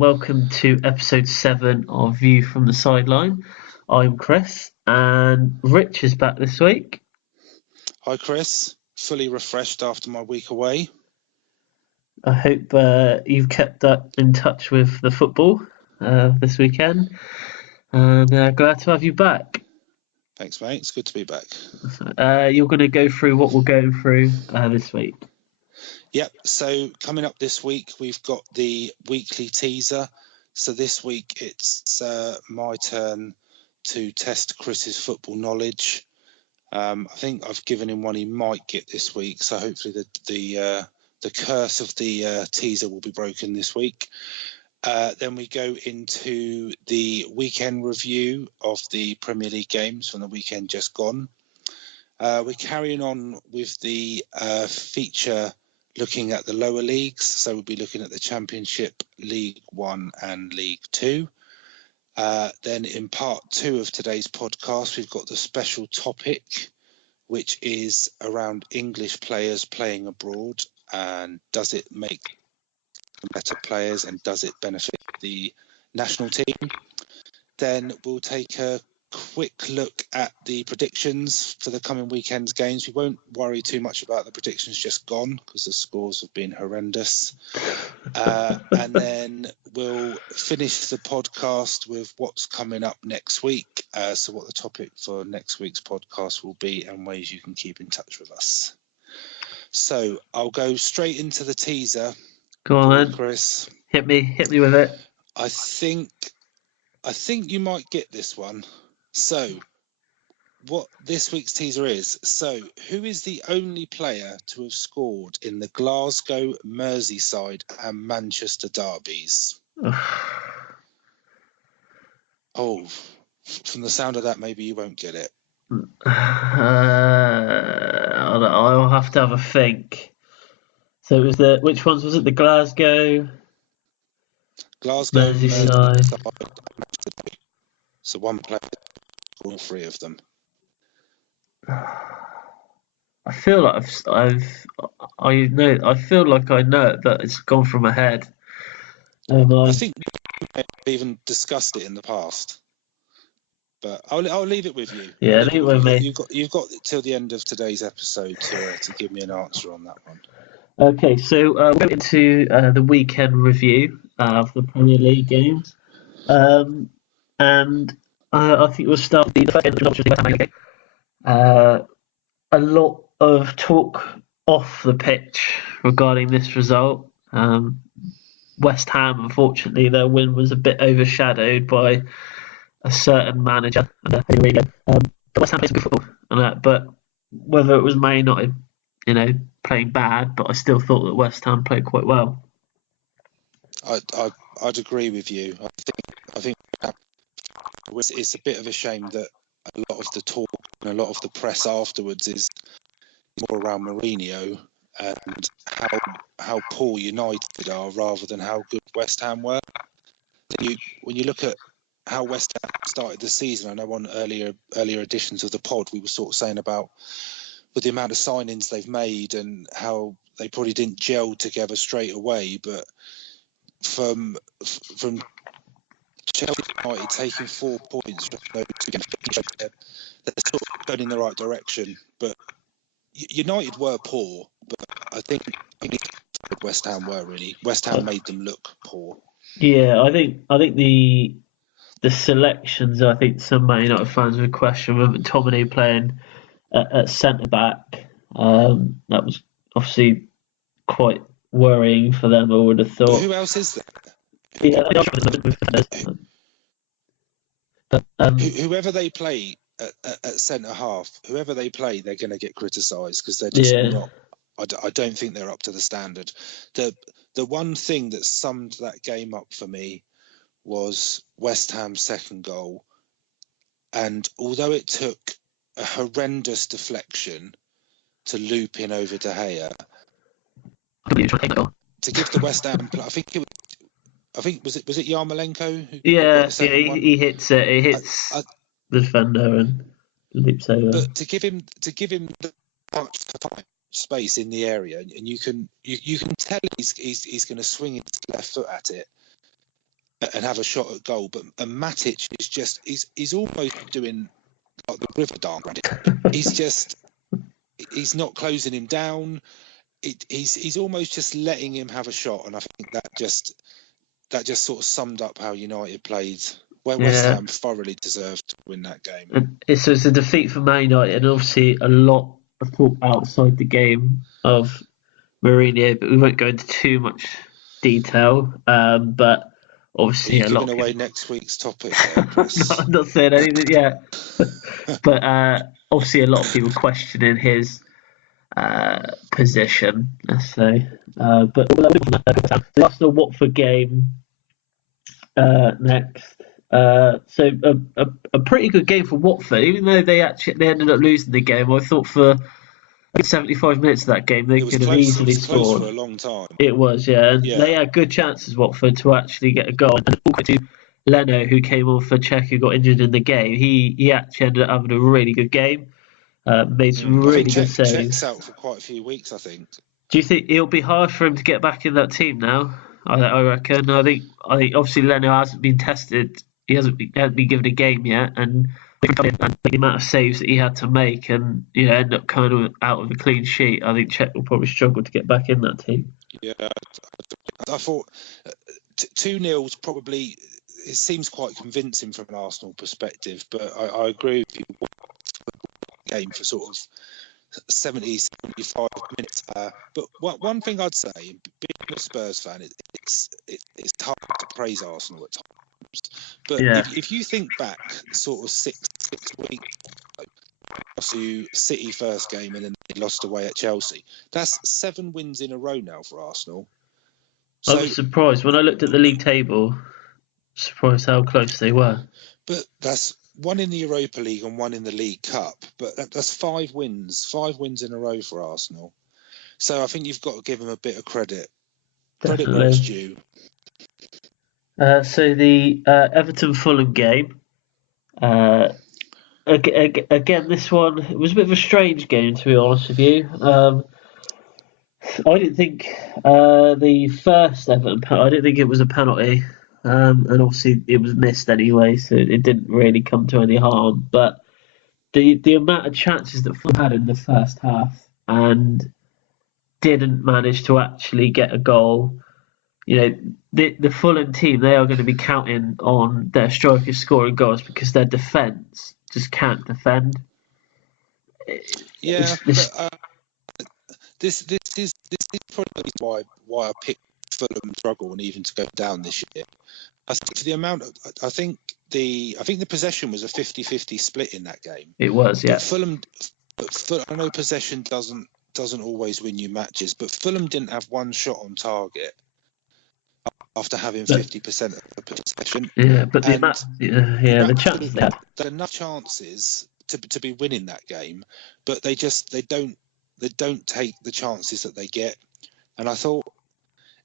welcome to episode 7 of View from the Sideline. I'm Chris, and Rich is back this week. Hi Chris, fully refreshed after my week away. I hope you've kept in touch with the football this weekend, and glad to have you back. Thanks mate, it's good to be back. You're going to go through what we're going through this week. Yep, so coming up this week we've got the weekly teaser. So this week it's my turn to test Chris's football knowledge. I think I've given him one he might get this week, so hopefully the curse of the teaser will be broken this week. Then we go into the weekend review of the Premier League games from the weekend just gone. We're carrying on with the feature looking at the lower leagues. So we'll be looking at the Championship, League 1 and League 2. Then in part 2 of today's podcast, we've got the special topic, which is around English players playing abroad, and does it make better players and does it benefit the national team? Then we'll take a quick look at the predictions for the coming weekend's games. We won't worry too much about the predictions just gone because the scores have been horrendous. And then we'll finish the podcast with what's coming up next week. So what the topic for next week's podcast will be and ways you can keep in touch with us. So I'll go straight into the teaser. Go on then, Chris. Hit me with it. I think you might get this one. So, what this week's teaser is, who is the only player to have scored in the Glasgow, Merseyside and Manchester derbies? Oh, from the sound of that, maybe you won't get it. I'll have to have a think. So it was which ones was it? The Glasgow, Merseyside. So one player, all three of them. I feel like I feel like I know it, but it's gone from my head. I think we may have even discussed it in the past, but I'll leave it with you. Yeah, leave it with me. You've got till the end of today's episode to give me an answer on that one. Okay, so we'll go into the weekend review of the Premier League games, and I think we'll start with the first game. A lot of talk off the pitch regarding this result. West Ham, unfortunately, their win was a bit overshadowed by a certain manager. West Ham plays good football, but whether it was Man United, playing bad, but I still thought that West Ham played quite well. I'd agree with you. I think it's a bit of a shame that a lot of the talk and a lot of the press afterwards is more around Mourinho and how poor United are rather than how good West Ham were. When you look at how West Ham started the season, I know on earlier editions of the pod we were sort of saying about with the amount of signings they've made and how they probably didn't gel together straight away, but from Chelsea United taking 4 points from those two games, they're sort of going in the right direction. But United were poor, but I think West Ham were really. West Ham made them look poor. Yeah, I think the selections. I think some Man United fans would question whether McTominay playing at centre back. That was obviously quite worrying for them. I would have thought. Who else is there? Yeah, whoever they play at centre half, whoever they play, they're going to get criticised because they're just not. I don't think they're up to the standard. The one thing that summed that game up for me was West Ham's second goal, and although it took a horrendous deflection to loop in over De Gea to give the West Ham, I think was it Yarmolenko? He hits it. He hits the defender and leaps over. But to give him the much time, space in the area, and you can tell he's going to swing his left foot at it. and have a shot at goal. But Matic is just he's almost doing like the river dance. He's not closing him down. He's almost just letting him have a shot, and I think that just sort of summed up how United played. Where West Ham thoroughly deserved to win that game. And it's a defeat for Man United, and obviously a lot of talk outside the game of Mourinho, but we won't go into too much detail. But obviously, a lot giving away next week's topic. I'm not saying anything yet, but obviously, a lot of people questioning his position. Let's say, but the Arsenal Watford game next. So a pretty good game for Watford, even though they ended up losing the game. I thought for 75 minutes of that game they could have easily scored. It was close for a long time. It was, yeah. They had good chances, Watford, to actually get a goal. And also to Leno, who came on for Czech, who got injured in the game, he actually ended up having a really good game. Made some really good saves. Czech's out for quite a few weeks, I think. Do you think it'll be hard for him to get back in that team now? I reckon. I think obviously Leno hasn't been tested. He hasn't been given a game yet, and the amount of saves that he had to make, and end up kind of out of a clean sheet. I think Czech will probably struggle to get back in that team. Yeah, I thought 2-0 probably. It seems quite convincing from an Arsenal perspective, but I agree with you. Game for sort of 70, 75 minutes. But one thing I'd say, being a Spurs fan, it's hard to praise Arsenal at times. But if you think back sort of six weeks to City first game and then they lost away at Chelsea, that's 7 wins in a row now for Arsenal. So, I was surprised when I looked at the league table, surprised how close they were. But that's 1 in the Europa League and 1 in the League Cup. But that's 5 wins in a row for Arsenal. So I think you've got to give them a bit of credit. Definitely. Credit where it's due. So the Everton-Fulham game, again, this one, it was a bit of a strange game, to be honest with you. I didn't think the first Everton penalty, I didn't think it was a penalty, and obviously it was missed anyway, so it didn't really come to any harm. But the amount of chances that Fulham had in the first half and didn't manage to actually get a goal. The Fulham team, they are going to be counting on their strikers scoring goals because their defence just can't defend. This is probably why I picked Fulham struggle and even to go down this year. I think the possession was a 50-50 split in that game. It was, yeah. But I know possession doesn't always win you matches, but Fulham didn't have one shot on target after having 50% of the possession. Yeah, but the chances there are enough chances to be winning that game, but they don't take the chances that they get. And I thought,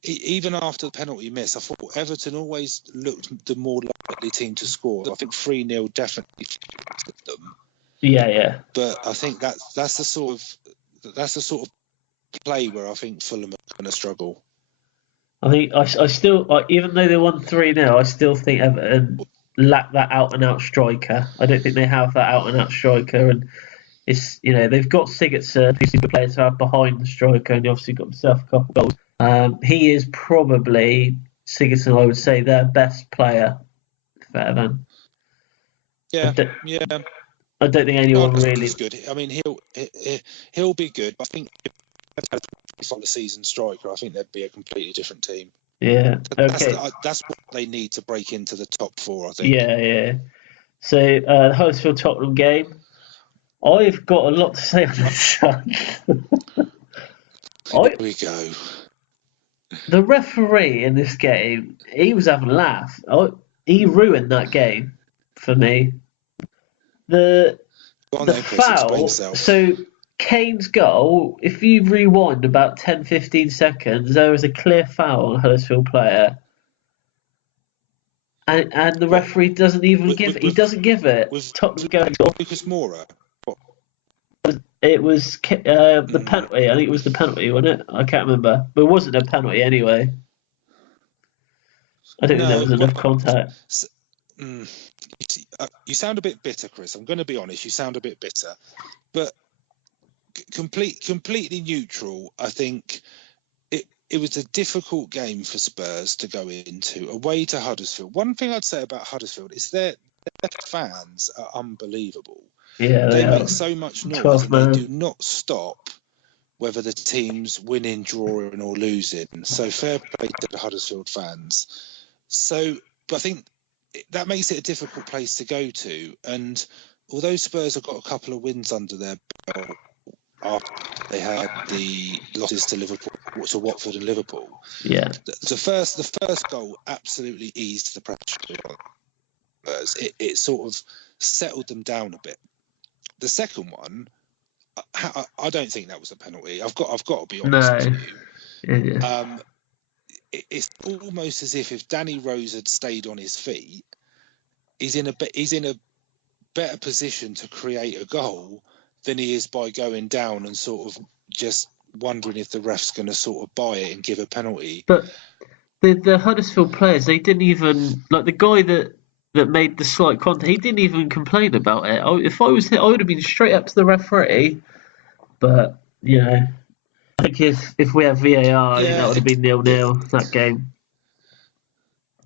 even after the penalty miss, I thought Everton always looked the more likely team to score. I think 3-0 definitely favored them. Yeah. But I think that's the sort of play where I think Fulham are going to struggle. I think I still, even though they won 3-0, I still think Everton lack that out-and-out striker. I don't think they have that out-and-out striker, and it's they've got Sigurdsson, who's a good player to have behind the striker, and he obviously got himself a couple of goals. He is probably Sigurdsson, I would say, their best player for Everton. Yeah. I don't think anyone really. He's good. I mean, he'll be good. I think if on the season striker, I think they'd be a completely different team. Yeah. Okay. That's what they need to break into the top 4, I think. Yeah. So the Huddersfield Tottenham game, I've got a lot to say on this one. Here we go. The referee in this game, he was having a laugh. He ruined that game for me. The foul. So Kane's goal, if you rewind about 10-15 seconds, there was a clear foul on a Huddersfield player. And the referee doesn't even give it. He doesn't give it. Tottenham going Lucas Moura. It was the penalty. I think it was the penalty, wasn't it? I can't remember. But it wasn't a penalty anyway. I don't think there No, was enough contact. you sound a bit bitter, Chris. I'm going to be honest. You sound a bit bitter, but completely neutral. I think it was a difficult game for Spurs to go into away to Huddersfield. One thing I'd say about Huddersfield is their fans are unbelievable. Yeah, They they make are. so much noise 12 and they do man. not stop whether the team's winning, drawing, or losing. So fair play to the Huddersfield fans. So, but I think that makes it a difficult place to go to. And although Spurs have got a couple of wins under their belt after they had the losses to Liverpool, to Watford and Liverpool, Yeah. the first goal absolutely eased the pressure on Spurs. It sort of settled them down a bit. The second one, I don't think that was a penalty. I've got to be honest No. with you. Yeah. It's almost as if Danny Rose had stayed on his feet, he's in a better position to create a goal than he is by going down and sort of just wondering if the ref's going to sort of buy it and give a penalty. But the Huddersfield players, they didn't even like the guy that made the slight contact. He didn't even complain about it. If I was him, I would have been straight up to the referee. But I think if we had VAR, I think that Yeah, would have been 0-0 that game.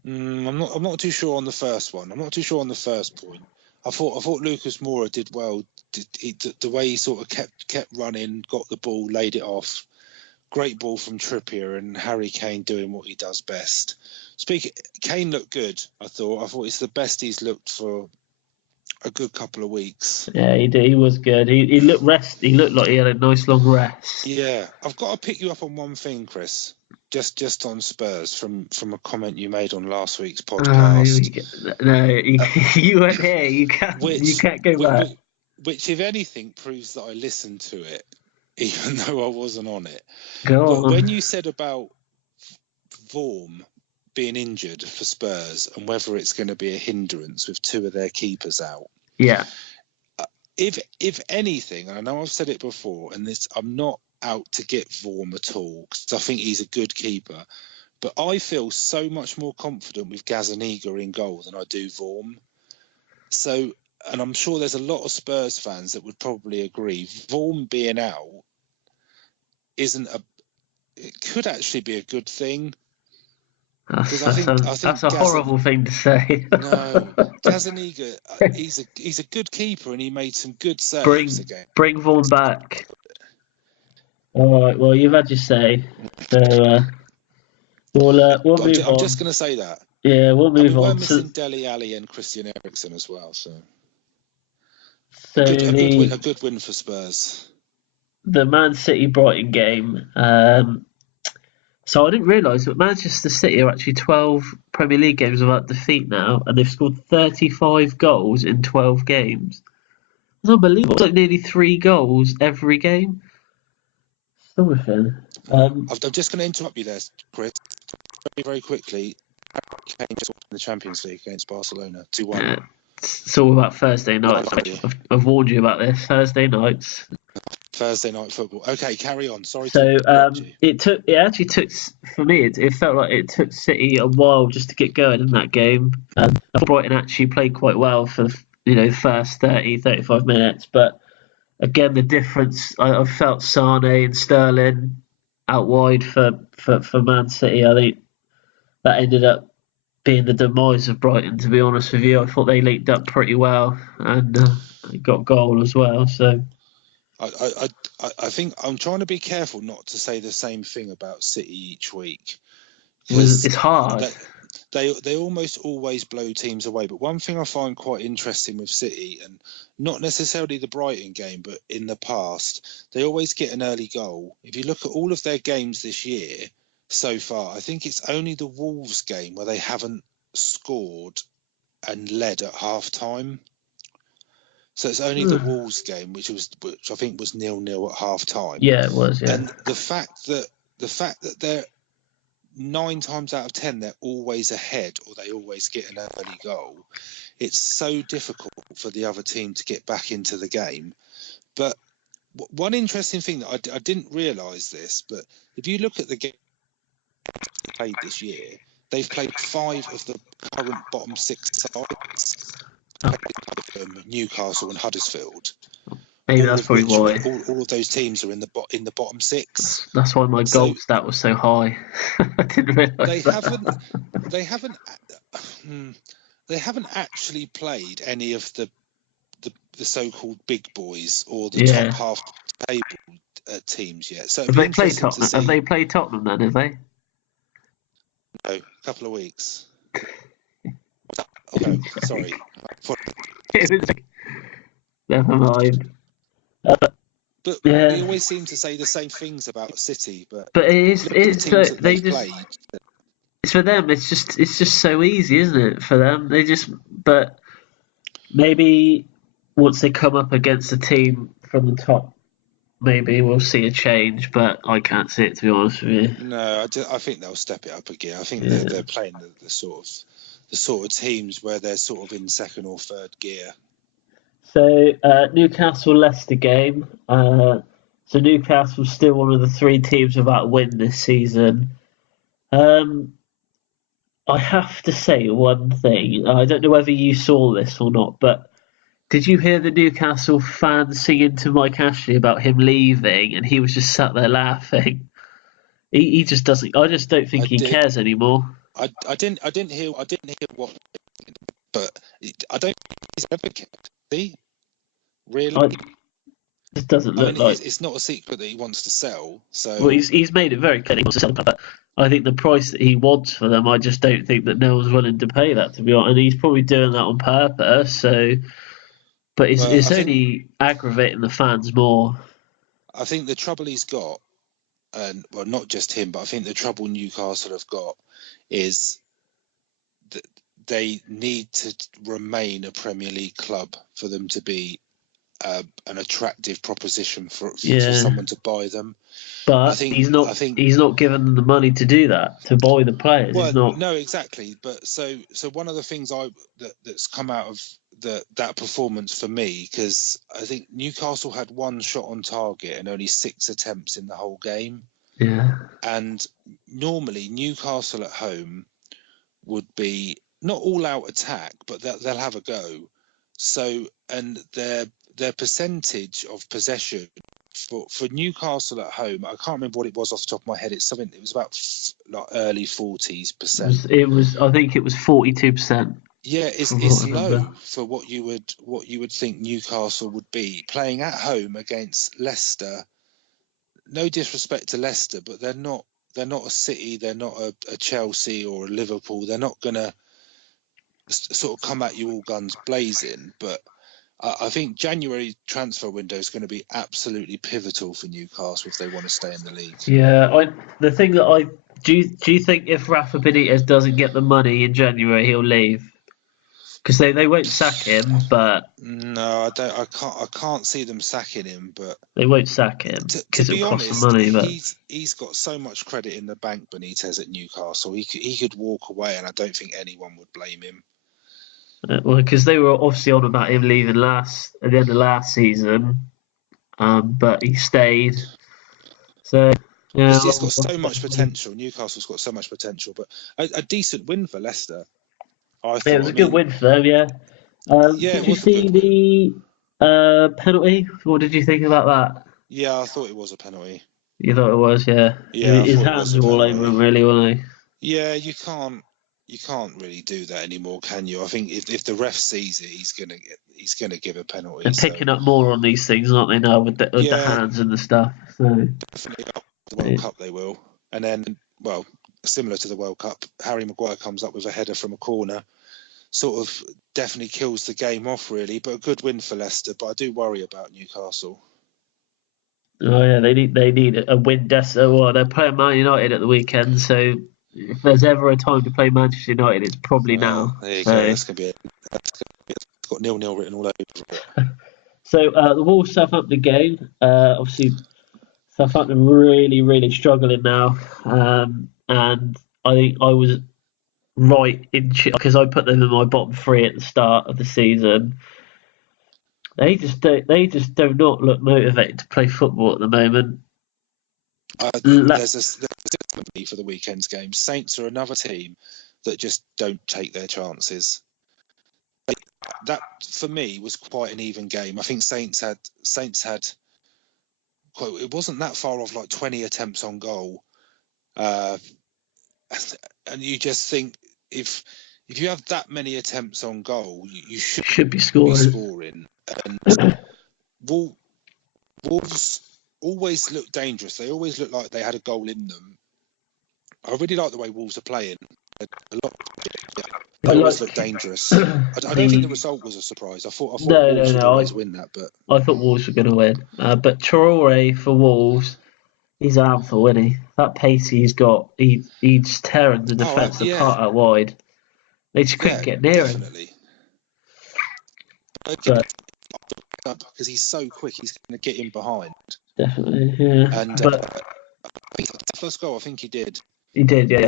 I'm not too sure on the first one. I'm not too sure on the first point. I thought Lucas Moura did well. The way he sort of kept running, got the ball, laid it off. Great ball from Trippier and Harry Kane doing what he does best. Kane looked good. I thought it's the best he's looked for a good couple of weeks. Yeah, he did. He was good. He looked He looked like he had a nice long rest. Yeah, I've got to pick you up on one thing, Chris. Just on Spurs from a comment you made on last week's podcast. No, you weren't here. You can't go back. Which, if anything, proves that I listened to it, even though I wasn't on it. Go When on. you said about Vorm being injured for Spurs and whether it's going to be a hindrance with two of their keepers out. Yeah. If anything, and I know I've said it before, and I'm not out to get Vorm at all because I think he's a good keeper, but I feel so much more confident with Gazzaniga in goal than I do Vorm. So, and I'm sure there's a lot of Spurs fans that would probably agree. Vorm being out it could actually be a good thing. That's a horrible thing to say. No, Gazzaniga, he's a good keeper and he made some good saves again. Bring Vaughan back. All right. Well, you've had your say, so we'll move on. I'm just going to say that. Yeah, we'll move on. We're missing Dele Alli and Christian Eriksen as well, so a good win for Spurs. The Man City Brighton game. So I didn't realise that Manchester City are actually 12 Premier League games without defeat now, and they've scored 35 goals in 12 games. It's unbelievable. It's like nearly 3 goals every game. Something. I'm just going to interrupt you there, Chris, very, very quickly. Harry Kane just won the Champions League against Barcelona 2-1. Yeah. It's all about Thursday nights. I've warned you about this. Thursday nights. Thursday night football. Okay, carry on. Sorry. So it actually took for me. It felt like it took City a while just to get going in that game. Brighton actually played quite well for the first 30-35 minutes, but again the difference. I felt Sane and Sterling out wide for Man City. I think that ended up being the demise of Brighton. To be honest with you, I thought they linked up pretty well and got a goal as well. So. I think I'm trying to be careful not to say the same thing about City each week. It's hard. They almost always blow teams away. But one thing I find quite interesting with City, and not necessarily the Brighton game, but in the past, they always get an early goal. If you look at all of their games this year so far, I think it's only the Wolves game where they haven't scored and led at half time. So it's only the Wolves game, which I think was 0-0 at half time. Yeah, it was. Yeah. And the fact that they're 9 times out of 10 they're always ahead or they always get an early goal, it's so difficult for the other team to get back into the game. But one interesting thing that I didn't realise this, but if you look at the game they played this year, they've played 5 of the current bottom 6 sides. Newcastle and Huddersfield. Maybe that's probably why. All of those teams are in the bottom 6. That's why my goal stat was so high. I didn't realise they haven't actually played any of the so-called big boys or the top half table teams yet. So have they played Tottenham? Have they played Tottenham then? Have they? No, a couple of weeks. Okay, sorry. Never mind. But we always seem to say the same things about City. But it's for them. It's just so easy, isn't it? For them, but maybe once they come up against a team from the top, maybe we'll see a change. But I can't see it, to be honest with you. No, I think they'll step it up again. I think they're playing the sort of teams where they're sort of in second or third gear. So Newcastle-Leicester game. So Newcastle's still one of the 3 teams without a win this season. I have to say one thing. I don't know whether you saw this or not, but did you hear the Newcastle fans singing to Mike Ashley about him leaving, and he was just sat there laughing? He just doesn't. I just don't think he cares anymore. I didn't hear what, but I don't think he's ever kept. Really? It doesn't look like it's not a secret that he wants to sell. So well, he's made it very clear he wants to sell them, but I think the price that he wants for them, I just don't think that no one's willing to pay that, to be honest. And he's probably doing that on purpose. So, but it's only aggravating the fans more. I think the trouble he's got, and well, not just him, but I think the trouble Newcastle have got is that they need to remain a Premier League club for them to be an attractive proposition for someone to buy them. But he's not given them the money to do that, to buy the players. Well, no, exactly. But so one of the things that's come out of that performance for me, because I think Newcastle had 1 shot on target and only 6 attempts in the whole game. Yeah. And normally Newcastle at home would be not all out attack, but they'll have a go. So, and their percentage of possession for Newcastle at home, I can't remember what it was off the top of my head. It was about early 40s%. It was I think it was 42%. Yeah, it's low for what you would think Newcastle would be playing at home against Leicester. No disrespect to Leicester, but they're not a City, they're not a Chelsea or a Liverpool. They're not going to sort of come at you all guns blazing, but I think January transfer window is going to be absolutely pivotal for Newcastle if they want to stay in the league. Yeah, the thing that do you think if Rafa Benitez doesn't get the money in January, he'll leave? Because they won't sack him, but no, I don't. I can't see them sacking him, but they won't sack him because it costs them money. But he's got so much credit in the bank, Benitez at Newcastle. He could walk away, and I don't think anyone would blame him. Well, because they were obviously on about him leaving at the end of last season, but he stayed. So yeah, he's got so much potential. Newcastle's got so much potential, but a decent win for Leicester. It was a good win for them. Yeah. Did you see the penalty? What did you think about that? Yeah, I thought it was a penalty. You thought it was, yeah. Yeah, his hands were all over him, really, weren't they? Yeah, you can't really do that anymore, can you? I think if the ref sees it, he's gonna give a penalty. They're picking up more on these things, aren't they now, with the hands and the stuff? So definitely after the World Cup they will. And then, well, similar to the World Cup, Harry Maguire comes up with a header from a corner, sort of definitely kills the game off, really. But a good win for Leicester. But I do worry about Newcastle. Oh yeah, they need a win. Well, they're playing Man United at the weekend, so if there's ever a time to play Manchester United, it's probably now. There you go. That's gonna be it. It's got 0-0 written all over it. So the Wolves Southampton game, obviously Southampton really, really struggling now, and I think I was right in because I put them in my bottom 3 at the start of the season. They just do not look motivated to play football at the moment. There's a for the weekend's game. Saints are another team that just don't take their chances. That for me was quite an even game. I think Saints had it wasn't that far off, like 20 attempts on goal, and you just think if you have that many attempts on goal, you should be scoring. And Wolves always look dangerous. They always look like they had a goal in them. I really like the way Wolves are playing. They always look dangerous. I don't think the result was a surprise. I thought Wolves would always win that, but I thought Wolves were going to win. But Traore for Wolves, he's an anthem, isn't he? That pace he's got, he's tearing the defence apart out wide. They just couldn't get near him. Because he's so quick, he's going to get in behind. Definitely, yeah. And I think the first goal, I think he did. He did, yeah.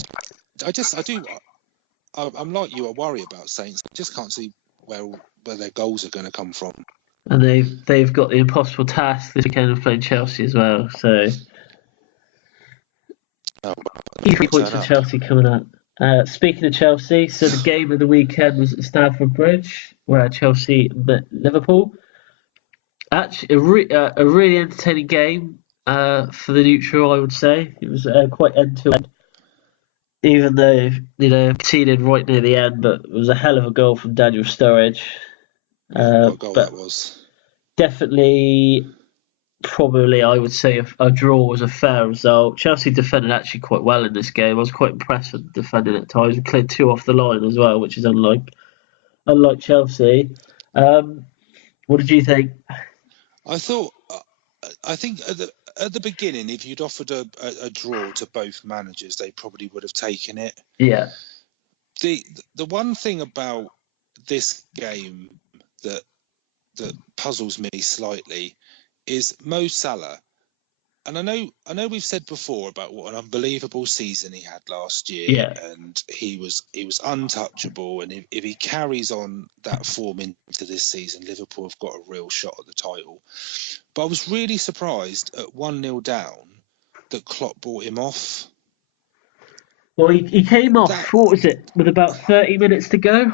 I'm like you, I worry about Saints. I just can't see where their goals are going to come from. And they've got the impossible task this weekend of playing Chelsea as well. So 3 points for Chelsea coming up. Speaking of Chelsea, so the game of the weekend was at Stamford Bridge, where Chelsea met Liverpool. Actually, a really entertaining game for the neutral, I would say. It was quite end-to-end. Even though, conceded right near the end, but it was a hell of a goal from Daniel Sturridge. What goal that was? Definitely, probably, I would say a draw was a fair result. Chelsea defended actually quite well in this game. I was quite impressed with defending at times. We cleared 2 off the line as well, which is unlike Chelsea. What did you think? I think at the beginning, if you'd offered a draw to both managers, they probably would have taken it. Yeah. The one thing about this game that puzzles me slightly is Mo Salah. And I know we've said before about what an unbelievable season he had last year, and he was untouchable. And if he carries on that form into this season, Liverpool have got a real shot at the title. But I was really surprised at 1-0 down that Klopp brought him off. Well, he came off. What was it? With about 30 minutes to go.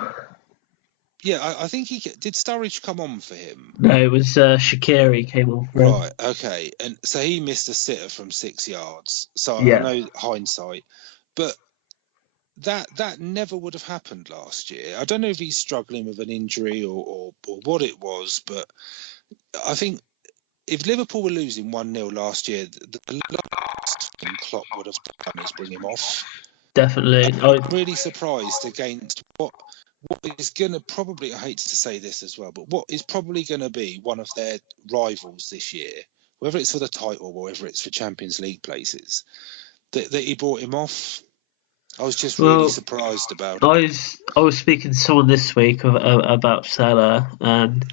Yeah, I think did Sturridge come on for him? No, it was Shaqiri came on for him. Right, okay. And so he missed a sitter from 6 yards. So I know hindsight. But that never would have happened last year. I don't know if he's struggling with an injury or what it was, but I think if Liverpool were losing 1-0 last year, the last thing Klopp would have done is bring him off. Definitely. I'm really surprised against what is going to probably, I hate to say this as well, but what is probably going to be one of their rivals this year, whether it's for the title or whether it's for Champions League places, that he brought him off. I was just really surprised about it. I was speaking to someone this week about Salah, and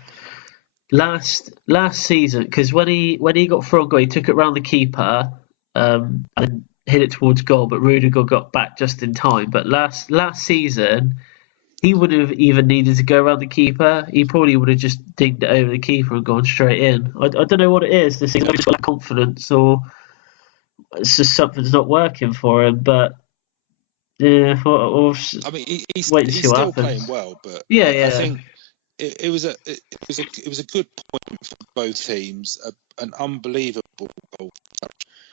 last season, because when he got thrown goal, he took it round the keeper and hit it towards goal, but Rudiger got back just in time. But last season, he wouldn't have even needed to go around the keeper. He probably would have just digged it over the keeper and gone straight in. I don't know what it is. This thing, just got confidence, or it's just something's not working for him. But yeah, I mean, he's still playing well, but I think it was a good point for both teams. An unbelievable goal.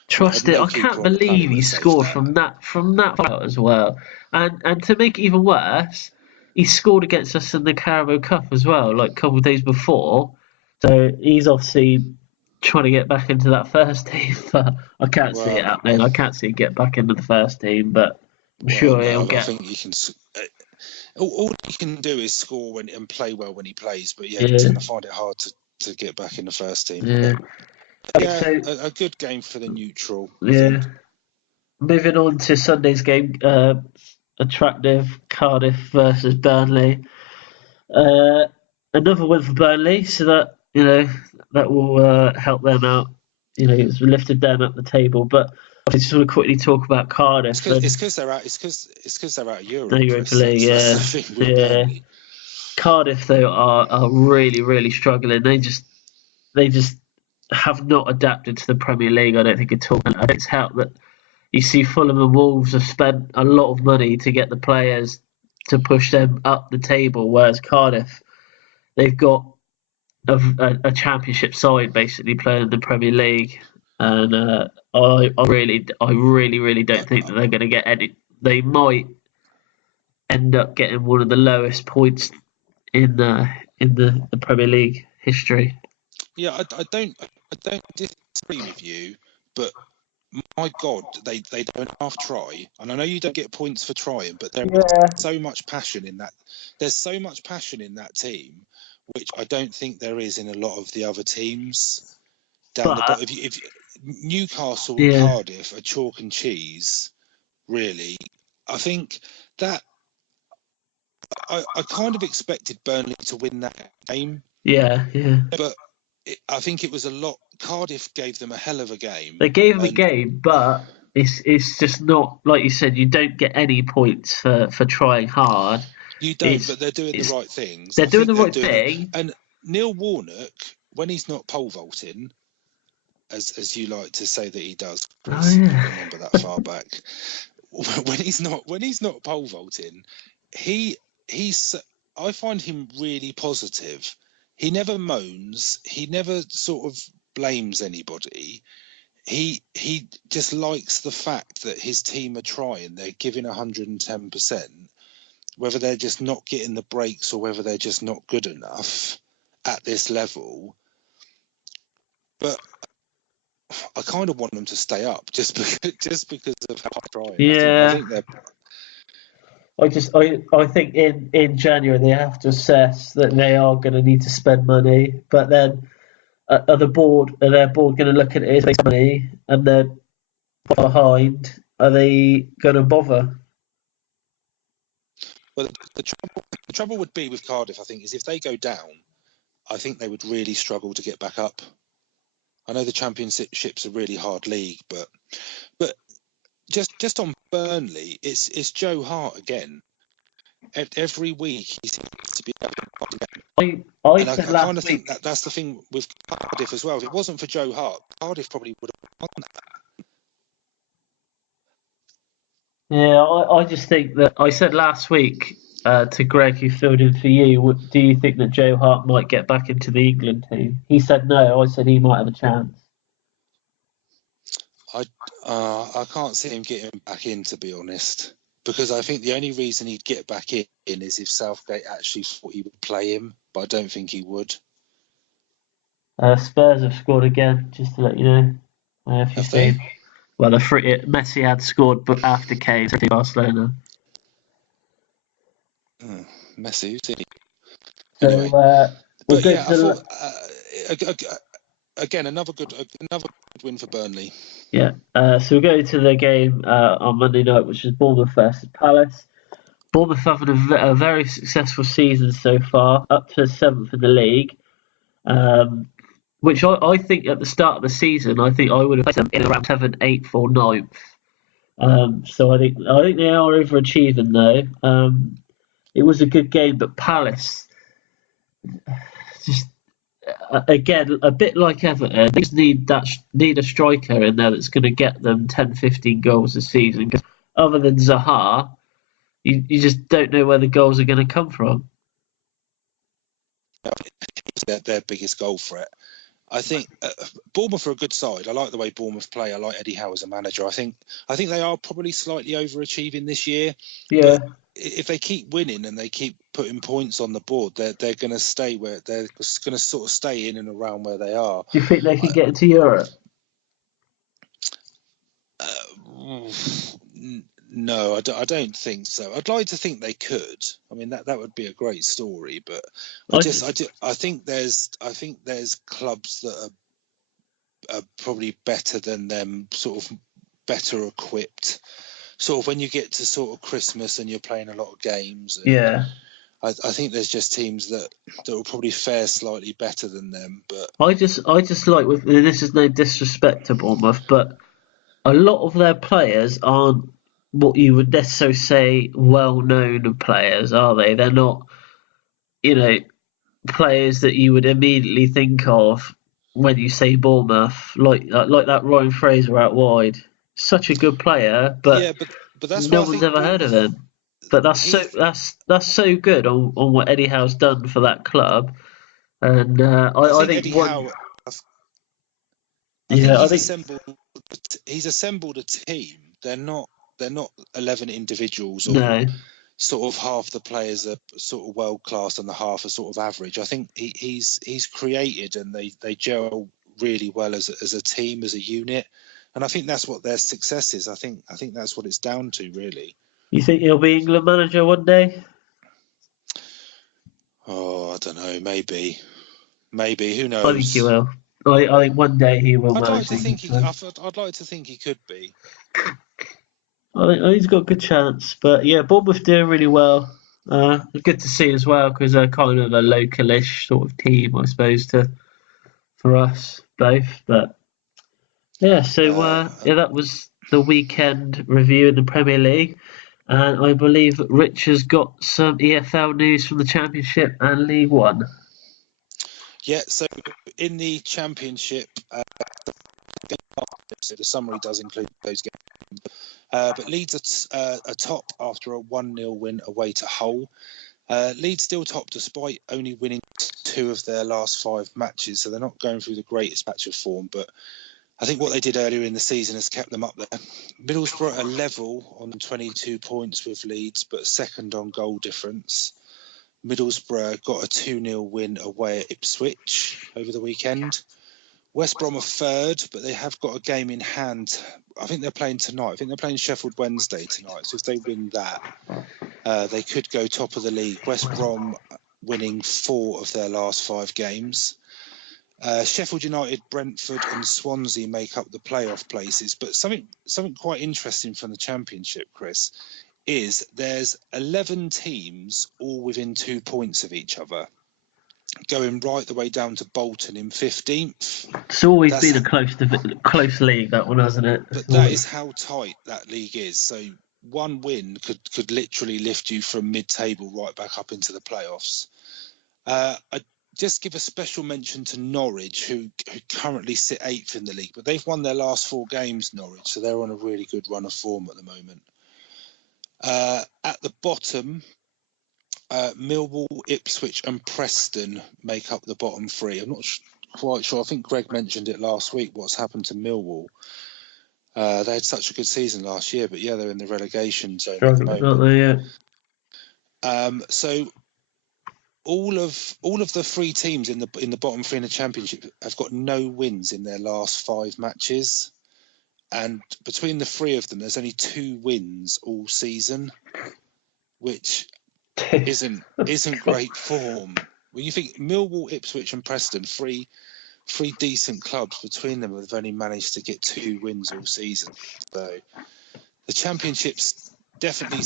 Trust it. I can't believe he scored from that far as well. And to make it even worse, he scored against us in the Carabao Cup as well, like a couple of days before. So he's obviously trying to get back into that first team. But I can't see it happening. I can't see him get back into the first team, but I'm sure he'll get. I think he can. All he can do is score and play well when he plays. But he's going to find it hard to get back in the first team. Yeah. A good game for the neutral. Yeah. Moving on to Sunday's game, attractive Cardiff versus Burnley. Another win for Burnley, so that that will help them out. It's lifted them up the table. But I just want to quickly talk about Cardiff. It's because they're out. It's because they're out of Europe. Europa League, yeah. Cardiff though are really, really struggling. They just have not adapted to the Premier League, I don't think at all. And it's helped that you see Fulham and Wolves have spent a lot of money to get the players to push them up the table, whereas Cardiff, they've got a championship side basically playing in the Premier League, and I really don't think that they're going to get any. They might end up getting one of the lowest points in the Premier League history. Yeah, I don't disagree with you, but my God, they don't half try, and I know you don't get points for trying, but there's so much passion in that. There's so much passion in that team, which I don't think there is in a lot of the other teams down the bottom. If Newcastle and Cardiff are chalk and cheese, really, I think that I kind of expected Burnley to win that game. Yeah. But I think it was a lot. Cardiff gave them a hell of a game. They gave them a game, but it's just not like you said. You don't get any points for trying hard. You don't, but they're doing the right things. They're doing the right thing. And Neil Warnock, when he's not pole vaulting, as you like to say that he does, Chris, I don't remember that far back. When he's not pole vaulting, I find him really positive. He never moans. He never sort of blames anybody. He just likes the fact that his team are trying. They're giving 110%. Whether they're just not getting the breaks or whether they're just not good enough at this level. But I kind of want them to stay up just because of how they're trying. Yeah. I think they're. I think in January they have to assess that they are going to need to spend money, but then are their board going to look at it as waste money and they're behind? Are they going to bother? Well, the trouble would be with Cardiff, I think, is if they go down, I think they would really struggle to get back up. I know the Championship's a really hard league, but just on Burnley, it's Joe Hart again. Every week he seems to be having I kind of think that's the thing with Cardiff as well. If it wasn't for Joe Hart, Cardiff probably would have won that. Yeah, I just think that I said last week to Greg, who filled in for you, do you think that Joe Hart might get back into the England team? He said no. I said he might have a chance. I can't see him getting back in, to be honest, because I think the only reason he'd get back in is if Southgate actually thought he would play him, but I don't think he would. Spurs have scored again, just to let you know. If you've seen. Well, Messi had scored, but after Kane to Barcelona. Messi, who's he? Anyway. So again, another good win for Burnley. Yeah. So we'll go to the game on Monday night, which is Bournemouth versus Palace. Bournemouth having a very successful season so far, up to 7th in the league. Which I think at the start of the season, I would have placed them in around 7th, 8th, or 9th. So I think they are overachieving though. It was a good game, but Palace just again a bit like Everton. They just need a striker in there that's going to get them 10, 15 goals a season. Because other than Zaha, you just don't know where the goals are going to come from. Their biggest goal threat. I think Bournemouth are a good side. I like the way Bournemouth play. I like Eddie Howe as a manager. I think they are probably slightly overachieving this year. Yeah. But if they keep winning and they keep putting points on the board, they're going to stay where they're going to sort of stay in and around where they are. Do you think they can get into Europe? No, I don't think so. I'd like to think they could. I mean, that would be a great story, but I think there's clubs that are probably better than them, sort of better equipped. Sort of when you get to sort of Christmas and you're playing a lot of games. Yeah. I think there's just teams that will probably fare slightly better than them. But I just like this is no disrespect to Bournemouth, but a lot of their players aren't what you would necessarily say well-known players, are they? They're not, players that you would immediately think of when you say Bournemouth, like that Ryan Fraser out wide. Such a good player, but Yeah, but that's why no I one's think ever heard of Bournemouth. him. But He's that's so good on what Eddie Howe's done for that club, and I I think think Eddie one Howe. I think yeah I think he's assembled a team. They're not 11 individuals or no sort of half the players are sort of world class and the half are sort of average. I think he's created and they gel really well as a team, as a unit, and I think that's what their success is. I think that's what it's down to, really. you think he'll be England manager one day? Oh, I don't know. Maybe. Who I think he knows? will. I think one day he will I'd like manage to think England. he. So I'd like to think he could be. I think he's got a good chance. But yeah, Bournemouth doing really well. Good to see as well because they're kind of a localish sort of team, I suppose, to for us both. But yeah, so Uh, yeah, that was the weekend review in the Premier League, and I believe Rich has got some EFL news from the Championship and League One. yeah. So in the Championship, so the summary does include those games. But Leeds are top after a 1-0 win away to Hull. Leeds still top despite only winning 2 of their last 5 matches, so they're not going through the greatest patch of form. But I think what they did earlier in the season has kept them up there. Middlesbrough are level on 22 points with Leeds, but second on goal difference. Middlesbrough got a 2-0 win away at Ipswich over the weekend. West Brom are third, but they have got a game in hand. I think they're playing tonight. I think they're playing Sheffield Wednesday tonight. So if they win that, they could go top of the league. West Brom winning 4 of their last 5 games. Sheffield United, Brentford, and Swansea make up the playoff places. But something quite interesting from the Championship, Chris, is there's 11 teams all within 2 points of each other, going right the way down to Bolton in 15th. It's always That's been a close league, that one, hasn't it? But that is how tight that league is. So one win could literally lift you from mid-table right back up into the playoffs. I just give a special mention to Norwich, who currently sit 8th in the league, but they've won their last 4 games, Norwich, so they're on a really good run of form at the moment. At the bottom, Millwall, Ipswich, and Preston make up the bottom 3. I'm not quite sure. I think Greg mentioned it last week. What's happened to Millwall? They had such a good season last year, but yeah, they're in the relegation zone at the Struggling, aren't moment. they? Yeah. So all of the 3 teams in the bottom 3 in the Championship have got no wins in their last 5 matches, and between the 3 of them, there's only 2 wins all season, which isn't great form. When you think Millwall, Ipswich, and Preston, three decent clubs between them, have only managed to get 2 wins all season. So the Championship's definitely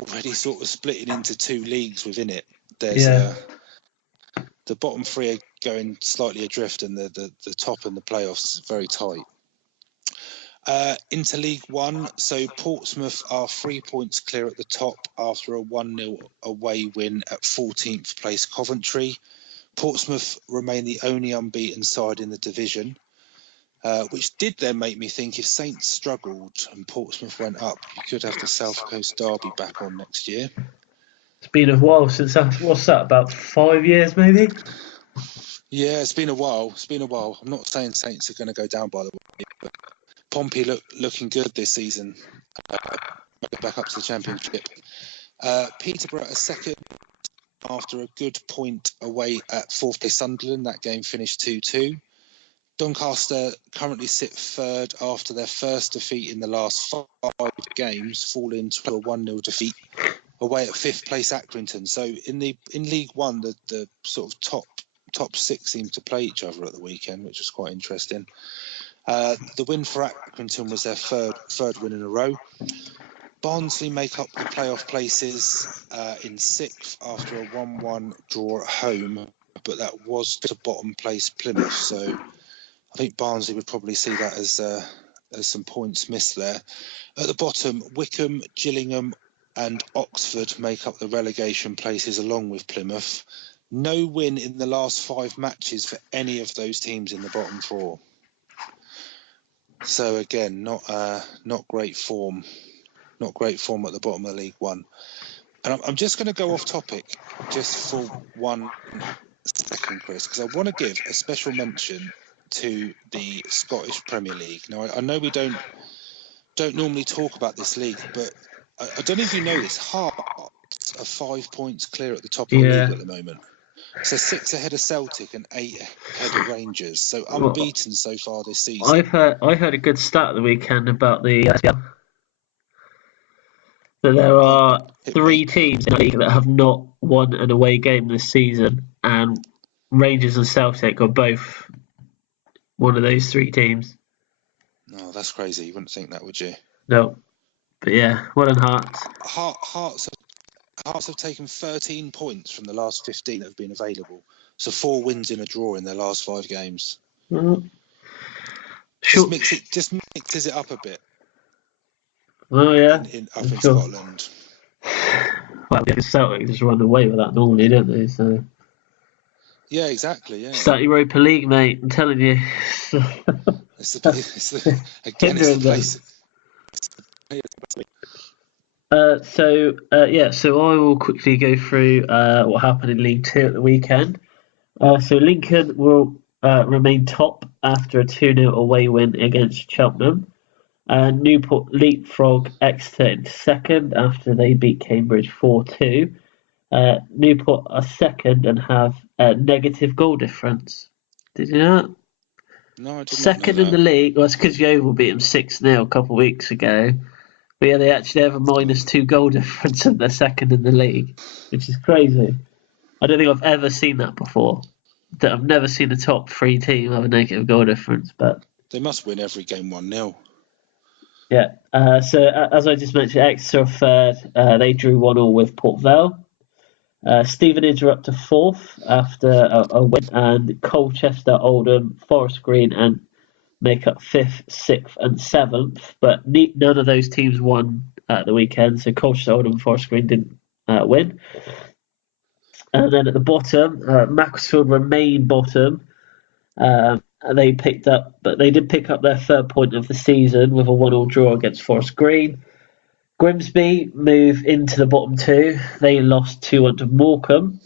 already sort of splitting into 2 leagues within it. There's Yeah. the bottom 3 are going slightly adrift, and the top and the playoffs very tight. Into League One, so Portsmouth are 3 points clear at the top after a 1-0 away win at 14th place Coventry. Portsmouth remain the only unbeaten side in the division, which did then make me think if Saints struggled and Portsmouth went up, you could have the South Coast Derby back on next year. It's been a while since that. What's that? About 5 years, maybe. Yeah, it's been a while. I'm not saying Saints are going to go down, by the way, but Pompey looking good this season. Back up to the Championship. Peterborough are second after a good point away at 4th place Sunderland. That game finished 2-2. Doncaster currently sit third after their first defeat in the last 5 games, falling to a 1-0 defeat away at 5th place Accrington. So in League One, the sort of top 6 seem to play each other at the weekend, which was quite interesting. The win for Accrington was their third win in a row. Barnsley make up the playoff places in 6th after a 1-1 draw at home, but that was to bottom place Plymouth. So I think Barnsley would probably see that as some points missed there. At the bottom, Wycombe, Gillingham, and Oxford make up the relegation places along with Plymouth. No win in the last 5 matches for any of those teams in the bottom 4. So again, not great form. Not great form at the bottom of League One. And I'm just going to go off topic just for 1 second, Chris, because I want to give a special mention to the Scottish Premier League. Now, I know we don't normally talk about this league, but I don't know if you know this. Hearts are 5 points clear at the top of the league at the moment. So 6 ahead of Celtic and 8 ahead of Rangers. So unbeaten so far this season. I heard a good stat at the weekend about the SPL. That there are 3 teams in the league that have not won an away game this season, and Rangers and Celtic are both one of those 3 teams. No, that's crazy. You wouldn't think that, would you? No. But yeah, well done, Hearts. Hearts have taken 13 points from the last 15 that have been available. So 4 wins in a draw in their last 5 games. Mm. Just mixes it up a bit. Oh yeah, up in Scotland. Well, the Celtic just run away with that normally, don't they? So yeah, exactly. Yeah, it's that Europa League, mate. I'm telling you. It's the place. So I will quickly go through what happened in League Two at the weekend. So Lincoln will remain top after a 2-0 away win against Cheltenham. Newport leapfrog Exeter into second after they beat Cambridge 4-2. Newport are second and have a negative goal difference. Did you know that? No, I did second not know in the league. Well, it's because Yeovil beat them 6-0 a couple of weeks ago. But yeah, they actually have a -2 goal difference and they're second in the league, which is crazy. I don't think I've ever seen that before. I've never seen a top 3 team have a negative goal difference, but they must win every game 1-0. Yeah. So as I just mentioned, Exeter are third. They drew 1-1 with Port Vale. Stevenage are up to fourth after a win, and Colchester, Oldham, Forest Green, and make up 5th, 6th, and 7th. But none of those teams won at the weekend. So Colchester, Oldham, and Forest Green didn't win. And then at the bottom, Macclesfield remain bottom. They did pick up their 3rd point of the season with a 1-1 draw against Forest Green. Grimsby move into the bottom 2. They lost 2-1 to Morecambe.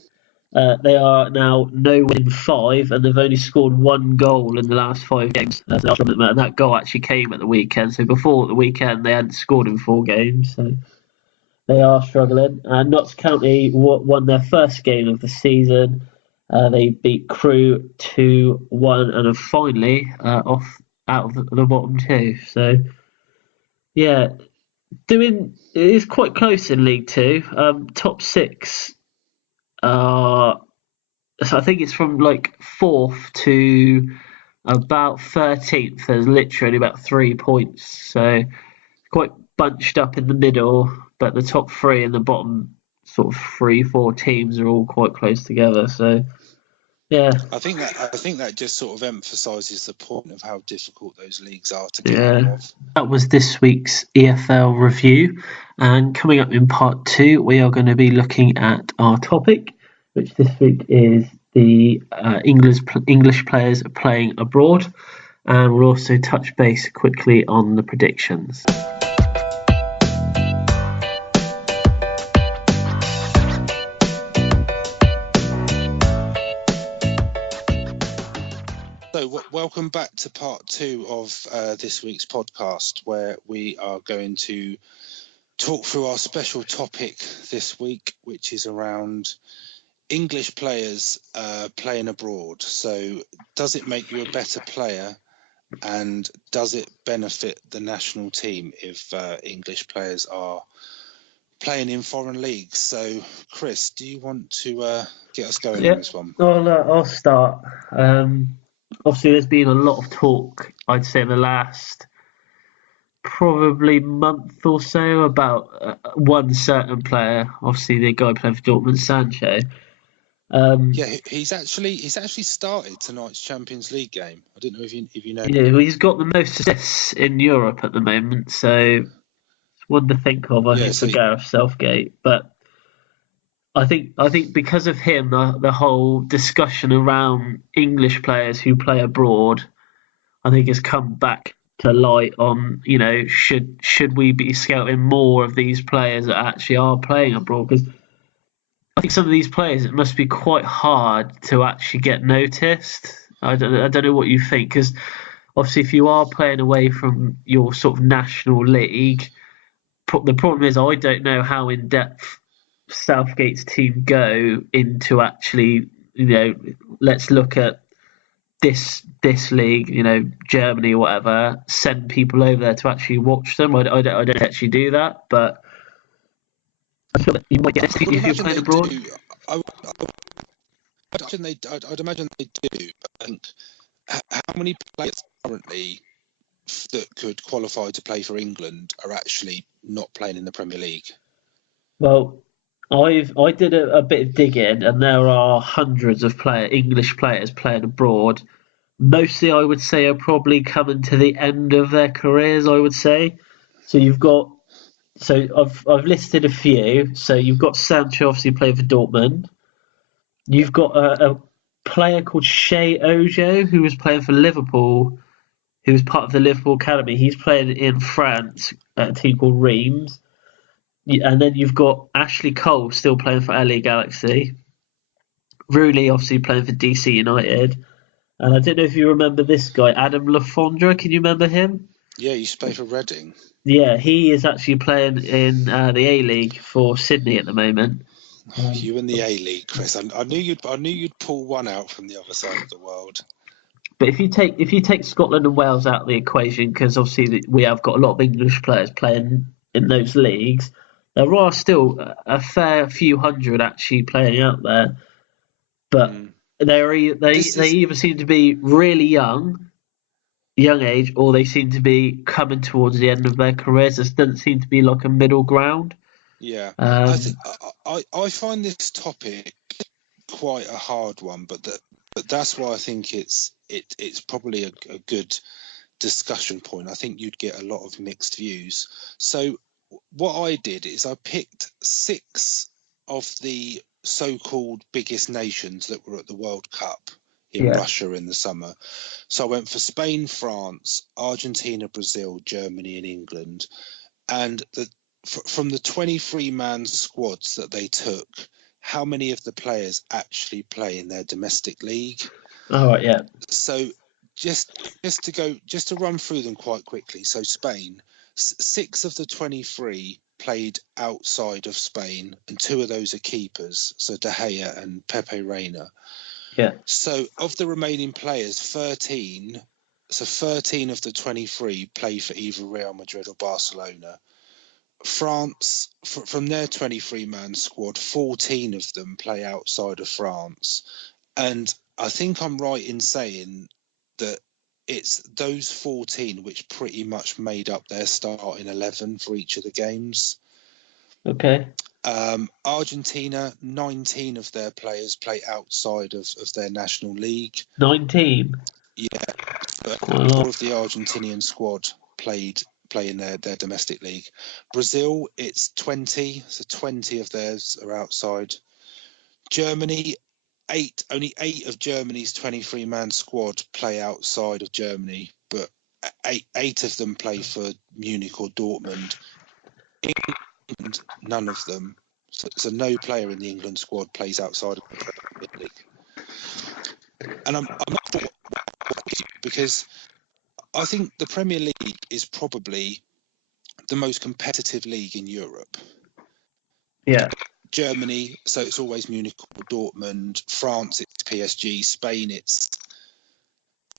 They are now no win 5, and they've only scored 1 goal in the last 5 games. And that goal actually came at the weekend. So before the weekend, they hadn't scored in 4 games. So they are struggling. Notts County won their first game of the season. They beat Crewe 2-1 and have finally out of the bottom 2. So yeah, it is quite close in League Two. Top 6 are, so I think it's from like 4th to about 13th. There's literally about 3 points, so quite bunched up in the middle. But the top 3 and the bottom sort of 3-4 teams are all quite close together. So yeah, I think that just sort of emphasises the point of how difficult those leagues are to get out of. That was this week's EFL review, and coming up in part 2, we are going to be looking at our topic, which this week is the English players playing abroad, and we'll also touch base quickly on the predictions. So welcome back to part 2 of this week's podcast, where we are going to talk through our special topic this week, which is around English players playing abroad. So does it make you a better player, and does it benefit the national team if English players are playing in foreign leagues? So Chris, do you want to get us going on this one? I'll start. Obviously, there's been a lot of talk, I'd say, in the last probably month or so about one certain player. Obviously, the guy playing for Dortmund, Sancho. He's actually started tonight's Champions League game. I didn't know if you know. Yeah, well, he's got the most assists in Europe at the moment, so it's one to think of. I think for Gareth Southgate, but I think because of him, the whole discussion around English players who play abroad, I think has come back to light on, should we be scouting more of these players that actually are playing abroad? Because I think some of these players, it must be quite hard to actually get noticed. I don't know what you think, because obviously if you are playing away from your sort of national league, the problem is I don't know how in depth Southgate's team go into actually, let's look at this league, Germany or whatever, send people over there to actually watch them. I don't actually do that, but I feel that you might get I would if you're imagine playing they abroad. do. I'd imagine they do. And how many players currently that could qualify to play for England are actually not playing in the Premier League? Well, I did a bit of digging, and there are hundreds of English players playing abroad. Mostly, I would say, are probably coming to the end of their careers. I would say. So you've got. So I've listed a few. So you've got Sancho, obviously playing for Dortmund. Yeah. You've got a player called Shea Ojo who was playing for Liverpool, who was part of the Liverpool academy. He's playing in France at a team called Reims. And then you've got Ashley Cole still playing for LA Galaxy. Rooney obviously playing for DC United. And I don't know if you remember this guy, Adam Lafondra. Can you remember him? Yeah, you used to play for Reading. Yeah, he is actually playing in the A League for Sydney at the moment. You and the A League, Chris. I knew you'd pull one out from the other side of the world. But if you take Scotland and Wales out of the equation, because obviously we have got a lot of English players playing in those leagues, there are still a fair few hundred actually playing out there. But Mm. they either seem to be really young age, or they seem to be coming towards the end of their careers. There doesn't seem to be like a middle ground. Yeah, I think Um, I find this topic quite a hard one, but that's why I think it's probably a good discussion point. I think you'd get a lot of mixed views. So what I did is I picked 6 of the so-called biggest nations that were at the World Cup in yeah, Russia in the summer. So I went for Spain, France, Argentina, Brazil, Germany, and England. And from the 23-man squads that they took, how many of the players actually play in their domestic league? all right, yeah, So just to run through them quite quickly. So Spain, 6 of the 23 played outside of Spain, and 2 of those are keepers, so De Gea and Pepe Reina. yeah, So of the remaining players, 13 of the 23 play for either Real Madrid or Barcelona. France, from their 23-man squad, 14 of them play outside of France. And I think I'm right in saying that it's those 14 which pretty much made up their starting 11 for each of the games. okay, Argentina, 19 of their players play outside of their national league. 19. Yeah, but Quite a lot. all of the Argentinian squad play in their domestic league. Brazil, it's 20, so 20 of theirs are outside. Germany, only 8 of Germany's 23-man squad play outside of Germany, but eight of them play for Munich or Dortmund. England, none of them. So no player in the England squad plays outside of the Premier League. And I'm not sure because I think the Premier League is probably the most competitive league in Europe. Yeah, Germany, so it's always Munich or Dortmund. France, it's PSG. Spain, it's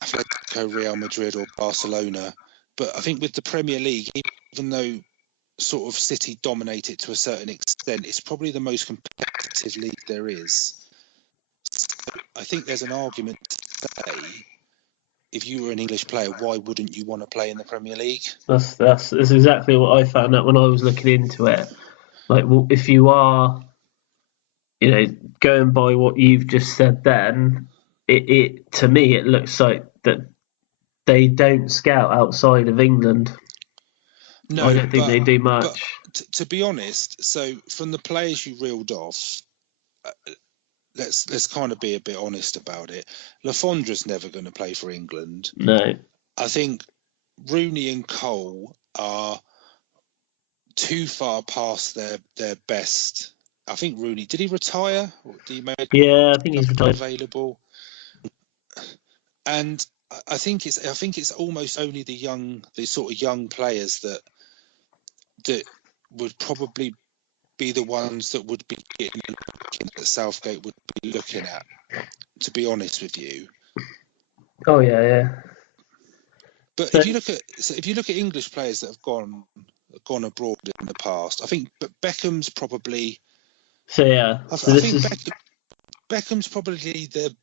Atletico, Real Madrid, or Barcelona. But I think with the Premier League, even though sort of City dominate it to a certain extent, it's probably the most competitive league there is. So I think there's an argument to say, if you were an English player, why wouldn't you want to play in the Premier League? that's exactly what I found out when I was looking into it. Like, well, if you are, going by what you've just said, then it to me it looks like that they don't scout outside of England. I No, don't think they do but much. to be honest, so from the players you reeled off, let's kind of be a bit honest about it. Lafondre's never going to play for England. No. I think Rooney and Cole are too far past their best. I think Rooney, did he retire? Or did he make Yeah, I think he's retired. available? And I think it's almost only the sort of young players that would probably be the ones that would be getting that Southgate would be looking at, to be honest with you. Oh yeah. But So, if you look at English players that have gone abroad in the past, I think Beckham's probably. so yeah. I So this think is Beckham's probably the.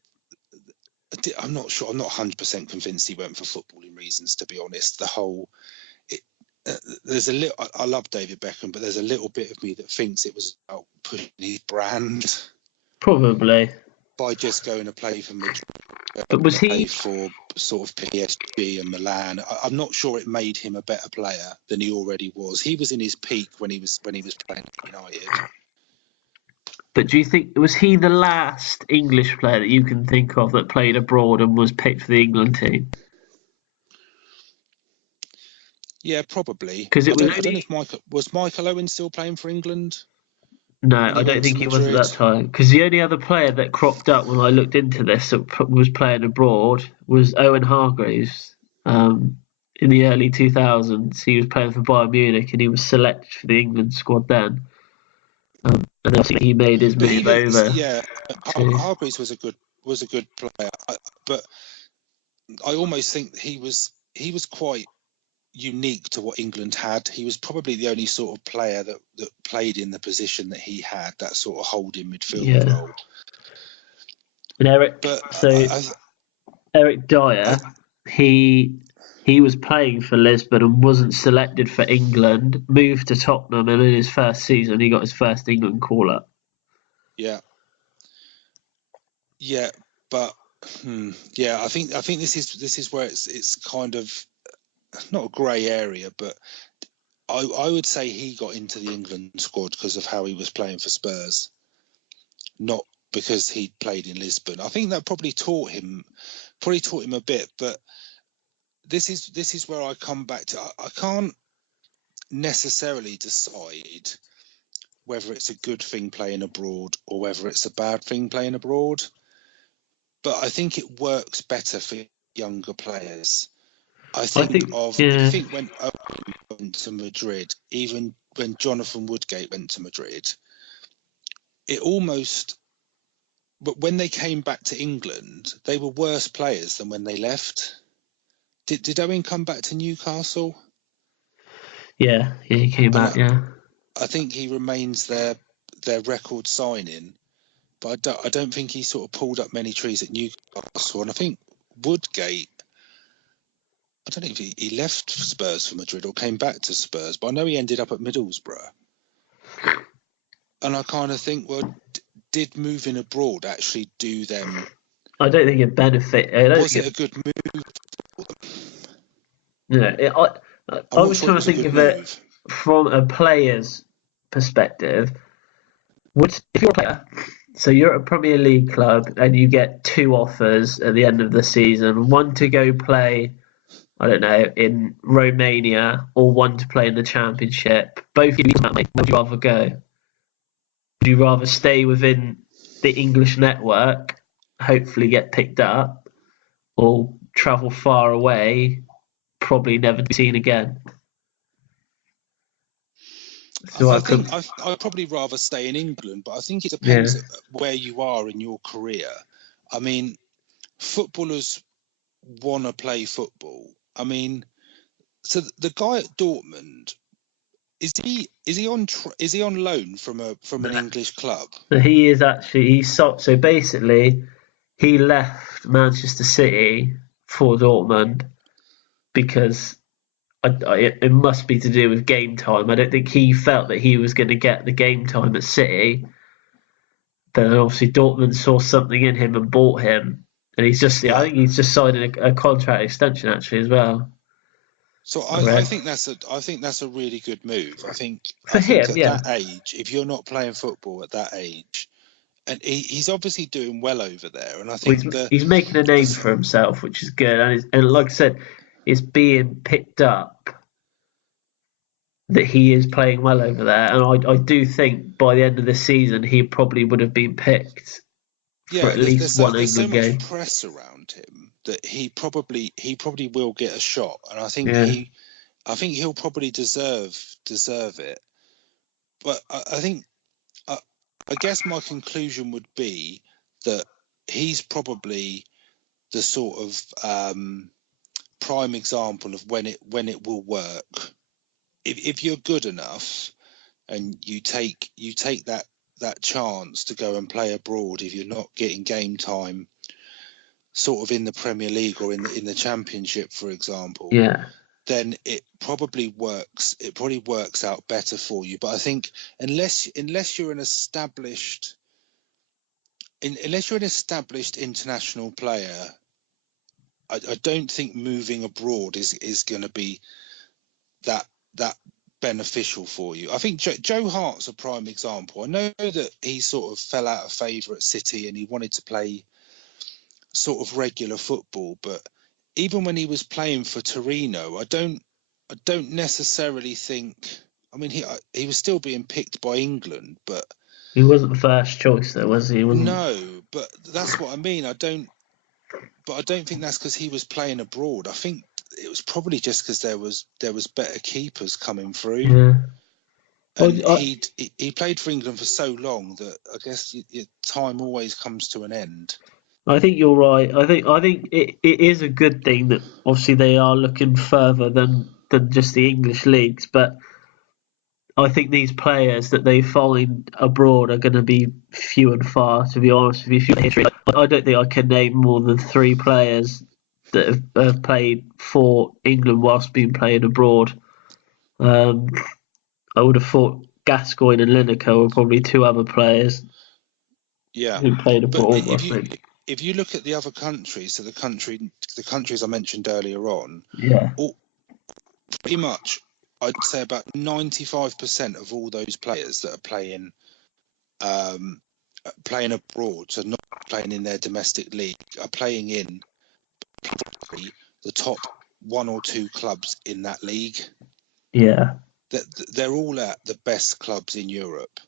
I'm not sure. I'm not 100% convinced he went for footballing reasons. To be honest, there's a little. I love David Beckham, but there's a little bit of me that thinks it was about pushing his brand probably. by just going to play for Madrid. But was Play he? for sort of PSG and Milan. I'm not sure it made him a better player than he already was. He was in his peak when he was playing for United. But do you think was he the last English player that you can think of that played abroad and was picked for the England team? Yeah, probably. Because it was I don't know only. if Michael Owen still playing for England No, when I he don't went think to he was at Madrid. that time. Because the only other player that cropped up when I looked into this that was playing abroad was Owen Hargreaves. In the early 2000s, he was playing for Bayern Munich and he was selected for the England squad then. And then he made his But move over. Hargreaves was a good player. But I almost think he was quite unique to what England had. He was probably the only sort of player that played in the position that he had, that sort of holding midfield role. And Eric Dyer, he was playing for Lisbon and wasn't selected for England, moved to Tottenham, and in his first season he got his first England call up. Yeah. But I think this is where it's kind of not a grey area, but I would say he got into the England squad because of how he was playing for Spurs, not because he played in Lisbon. I think that probably taught him a bit, but this is where I come back to. I can't necessarily decide whether it's a good thing playing abroad or whether it's a bad thing playing abroad, but I think it works better for younger players. If you think when Owen went to Madrid, even when Jonathan Woodgate went to Madrid, it almost, but when they came back to England, they were worse players than when they left. Did Owen come back to Newcastle? Yeah, he came back. I think he remains their record signing, but I don't think he sort of pulled up many trees at Newcastle. And I think Woodgate, I don't know if he left Spurs for Madrid or came back to Spurs, but I know he ended up at Middlesbrough. And I kind of think, well, did moving abroad actually do them? I don't think it benefited. Was it a good move? I was trying to think of it from a player's perspective. If you're a player, so you're at a Premier League club and you get two offers at the end of the season, one to go play, I don't know, in Romania or one to play in the Championship. Both give you that money. Where would you rather go? Would you rather stay within the English network, hopefully get picked up, or travel far away, probably never be seen again? So I think I'd probably rather stay in England, but I think it depends where you are in your career. I mean, footballers want to play football. I mean, so the guy at Dortmund, is he on loan from an English club? So he is actually so basically he left Manchester City for Dortmund because it must be to do with game time. I don't think he felt that he was going to get the game time at City. But then obviously Dortmund saw something in him and bought him, and I think he's just signing a contract extension actually as well. So I think that's a really good move. I think for him, at that age, if you're not playing football at that age, and he's obviously doing well over there. And I Well, think he's making a name for himself, which is good. And like I said, it's being picked up that he is playing well over there. And I do think by the end of the season, he probably would have been picked for at least one there's so England much game. press around him that he probably will get a shot, and I think Yeah. he'll probably deserve it. But I guess my conclusion would be that he's probably the sort of prime example of when it will work. If you're good enough and you take that chance to go and play abroad, if you're not getting game time sort of in the Premier League or in the Championship, for example, Yeah. then it probably works out better for you. But I think unless you're an established international player, I don't think moving abroad is going to be that beneficial for you. I think Joe Hart's a prime example. I know that he sort of fell out of favour at City and he wanted to play sort of regular football, but even when he was playing for Torino, I don't necessarily think. I mean, he was still being picked by England, but He wasn't first choice, though, was he? no. But that's what I mean. I don't think that's because he was playing abroad. I think it was probably just because there was better keepers coming through. Yeah. And he played for England for so long that I guess time always comes to an end. I think you're right. I think it is a good thing that obviously they are looking further than just the English leagues, but I think these players that they find abroad are going to be few and far. To be honest with you, history, I don't think I can name more than 3 players that have played for England whilst being playing abroad. I would have thought Gascoigne and Lineker were probably 2 other players. Yeah, who played abroad. But if you look at the other countries, so the countries I mentioned earlier on, yeah, pretty much I'd say about 95% of all those players that are playing abroad, so not playing in their domestic league, are playing in the top 1 or 2 clubs in that league. yeah, They're all at the best clubs in Europe,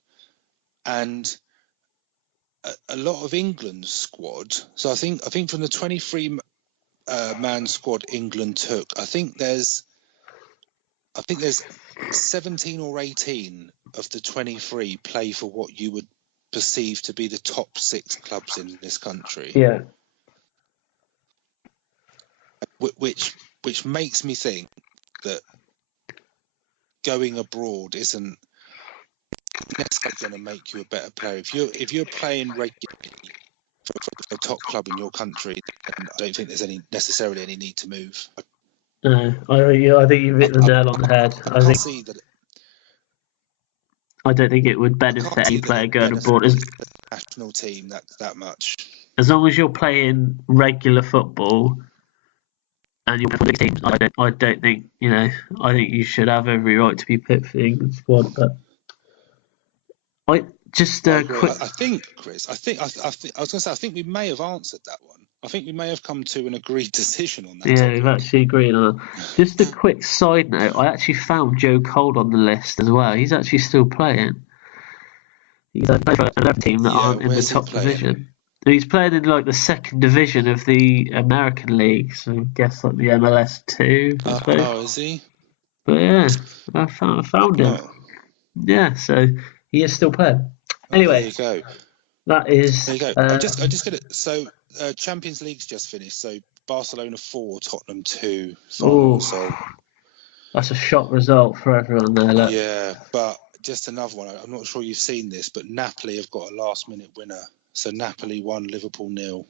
and a lot of England's squad. So I think from the 23 man squad England took, I think there's 17 or 18 of the 23 play for what you would perceive to be the top 6 clubs in this country. yeah. Which makes me think that going abroad isn't necessarily going to make you a better player. If you're playing regularly for a top club in your country, then I don't think there's necessarily any need to move. No, I think you've hit the nail on the head. I don't think it would benefit any player going abroad. The national team that much. As long as you're playing regular football and you're playing for big teams, I don't think I think you should have every right to be picked for the England squad. But I think, Chris. I was going to say, I think we may have answered that one. I think we may have come to an agreed decision on that. Yeah, topic. we've actually agreed on that. Just a quick side note: I actually found Joe Cole on the list as well. He's actually still playing. He's playing for another team that aren't in the top division. He's playing in like the second division of the American League, so I guess like the MLS 2. Oh, is he? But yeah, I found him. Yeah, so he is still playing. Anyway, there you go. That is. There you go. I just get it. So Champions League's just finished. So Barcelona 4, Tottenham 2. So that's a shock result for everyone there. Look. Yeah, but just another one. I'm not sure you've seen this, but Napoli have got a last-minute winner. So Napoli 1, Liverpool 0.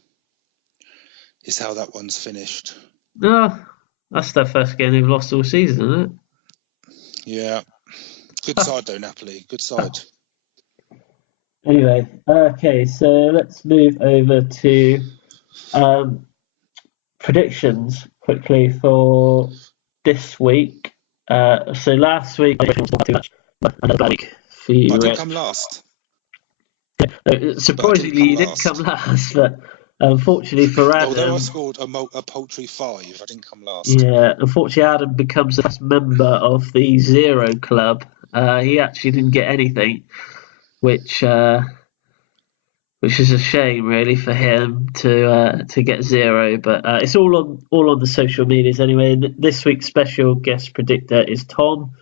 Is how that one's finished. No, that's their first game they've lost all season, isn't it? Yeah. Good side though, Napoli. Good side. Anyway, okay, so let's move over to predictions quickly for this week. So last week, I didn't come last for you. I didn't come last. Surprisingly, you didn't come last, but unfortunately for Adam, although I scored a paltry 5, I didn't come last. Yeah, unfortunately, Adam becomes the first member of the Zero Club. He actually didn't get anything, which is a shame, really, for him to get zero. But it's all on the social medias anyway. This week's special guest predictor is Tom,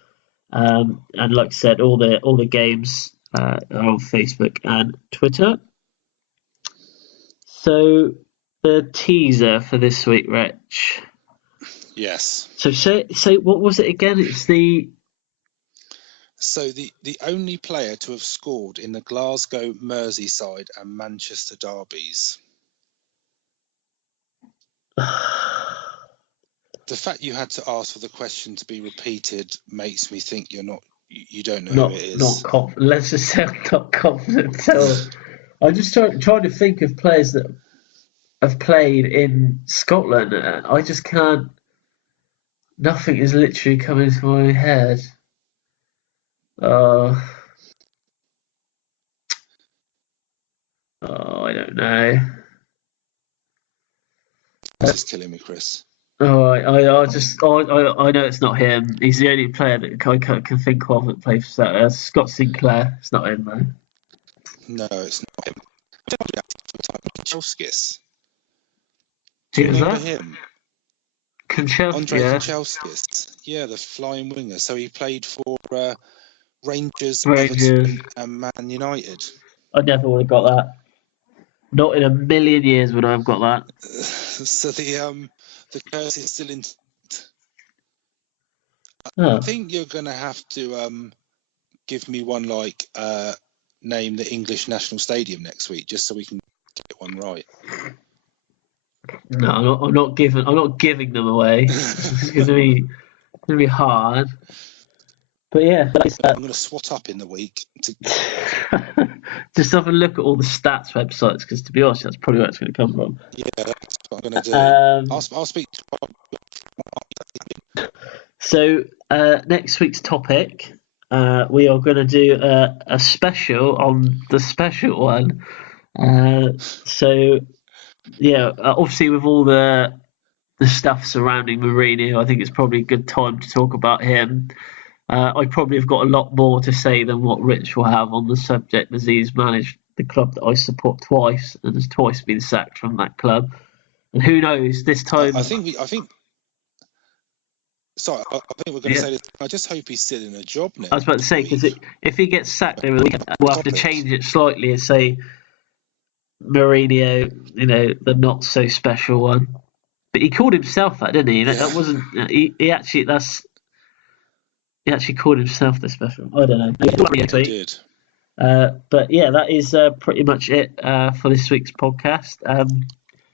and like I said, all the games are on Facebook and Twitter. So the teaser for this week, Rich. Yes. So say what was it again? It's the only player to have scored in the Glasgow, Merseyside and Manchester derbies. The fact you had to ask for the question to be repeated makes me think you don't know who it is. Let's just say I'm not confident at all. I'm just trying to think of players that have played in Scotland. I just can't. Nothing is literally coming to my head. I don't know. This is killing me, Chris. Oh, I know it's not him. He's the only player that I can think of that plays for that. Scott Sinclair. It's not him, though. No, it's not him. Kanchelskis. Do you remember him? Andre yeah. Kanchelskis. Yeah, the flying winger. So he played for Rangers, Rangers, Everton, and Man United. I never would have got that. Not in a million years would I have got that. So the curse is still in. Oh. I think you're going to have to give me one name the English National Stadium next week, just so we can get one right. No, I'm not giving them away. It's going to be hard. But yeah, I'm going to swat up in the week. Just have a look at all the stats websites, because to be honest, that's probably where it's going to come from. Yeah, that's what I'm going to do. I'll speak to. So next week's topic, we are going to do a special on the special one. So yeah, obviously with all the stuff surrounding Mourinho, I think it's probably a good time to talk about him. I probably have got a lot more to say than what Rich will have on the subject, as he's managed the club that I support twice and has twice been sacked from that club. And who knows, this time... I think we're going to say this. I just hope he's still in a job now. I was about to say, because if he gets sacked over the weekend, we'll have to change it slightly and say Mourinho, the not so special one. But he called himself that, didn't he? Yeah. That wasn't... He actually called himself the special. I don't know. He did. But yeah, that is pretty much it for this week's podcast.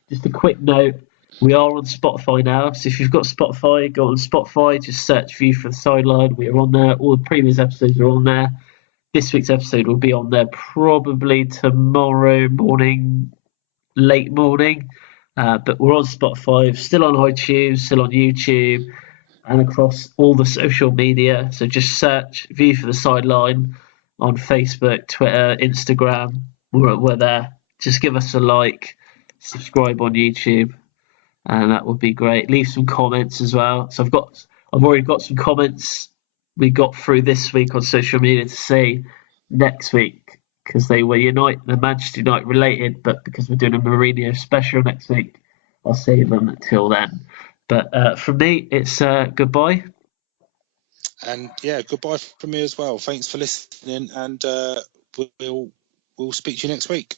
Just a quick note, we are on Spotify now, so if you've got Spotify, go on Spotify, just search View for the Sideline. We are on there. All the previous episodes are on there. This week's episode will be on there probably tomorrow morning, late morning. But we're on Spotify, still on iTunes, still on YouTube, and across all the social media. So just search View for the Sideline on Facebook, Twitter, Instagram. We're there. Just give us a like, subscribe on YouTube, and that would be great. Leave some comments as well. So I've already got some comments we got through this week on social media to say next week, because they were the Manchester United related, but because we're doing a Mourinho special next week, I'll save them until then. But from me, it's goodbye. And yeah, goodbye from me as well. Thanks for listening, and we'll speak to you next week.